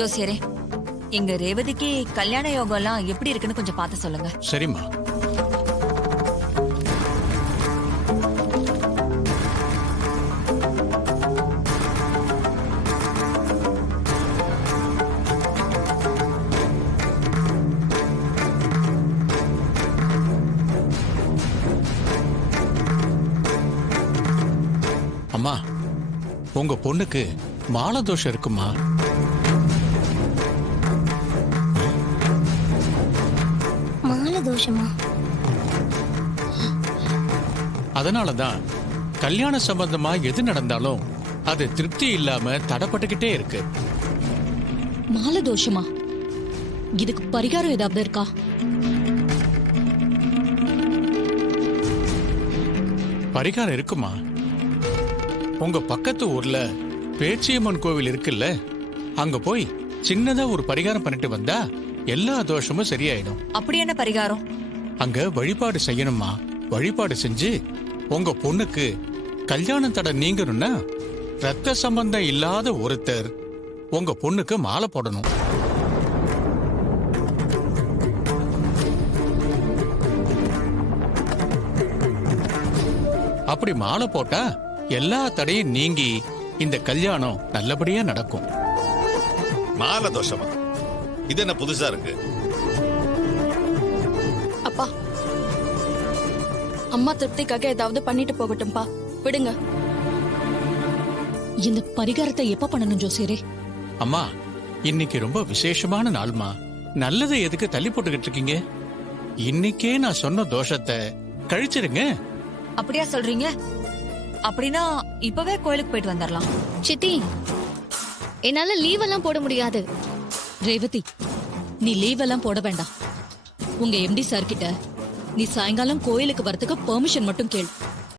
ஜோசியரே, எங்க ரேவதிக்கு கல்யாண யோகம் எல்லாம் எப்படி இருக்குன்னு கொஞ்சம் பார்த்து சொல்லுங்க. சரிம்மா. அம்மா, உங்க பொண்ணுக்கு மாலை தோஷம் இருக்குமா? மாலை தோஷமா? அதனாலதான் கல்யாண சம்பந்தமா எது நடந்தாலும் அது திருப்தி இல்லாம தடப்பட்டுக்கிட்டே இருக்கு. மாலை தோஷமா? இதுக்கு பரிகாரம் ஏதாவது இருக்கா? பரிகாரம் இருக்குமா? உங்க பக்கத்து ஊர்ல பேச்சியம்மன் கோவில் இருக்குல்ல, அங்க போய் சின்னதா ஒரு பரிகாரம் பண்ணிட்டு வந்தா எல்லா தோஷமும் சரியாயிடும். அப்படி என்ன பரிகாரம்? அங்க வழிபாடு செய்யணுமா? வழிபாடு செஞ்சு உங்க பொண்ணுக்கு கல்யாணம் தடை நீங்கணும்னா ரத்த சம்பந்தம் இல்லாத ஒருத்தர் உங்க பொண்ணுக்கு மாலை போடணும். அப்படி மாலை போட்டா எல்லா தடையும் நீங்கி இந்த கல்யாணம் நல்லபடியா நடக்கும். மாலை தோஷமா? இது என்ன புதுசா இருக்கு? அப்பா, அம்மா திருப்திக்காக ஏதாவது பண்ணிட்டு போகட்டும்பா, விடுங்க. இந்த பரிகாரத்தை எப்ப பண்ணணும் ஜோசியரே? அம்மா, இன்னைக்கு ரொம்ப விசேஷமான நாள்மா. நல்லதை எதுக்கு தள்ளி போட்டுக்கிட்டு இருக்கீங்க? இன்னைக்கே நான் சொன்ன தோஷத்தை கழிச்சிருங்க. அப்படியா சொல்றீங்க? அப்படின்னா இப்பவே கோயிலுக்கு போயிட்டு வந்துடலாம். சித்தி, என்னால லீவ் எல்லாம் போட முடியாது. ரேவதி, நீ லீவ் எல்லாம் போட வேண்டாம். உங்க எம்டி சார் கிட்ட நீ சாயங்காலம் கோயிலுக்கு வரதுக்கு பெர்மிஷன் மட்டும் கேள்.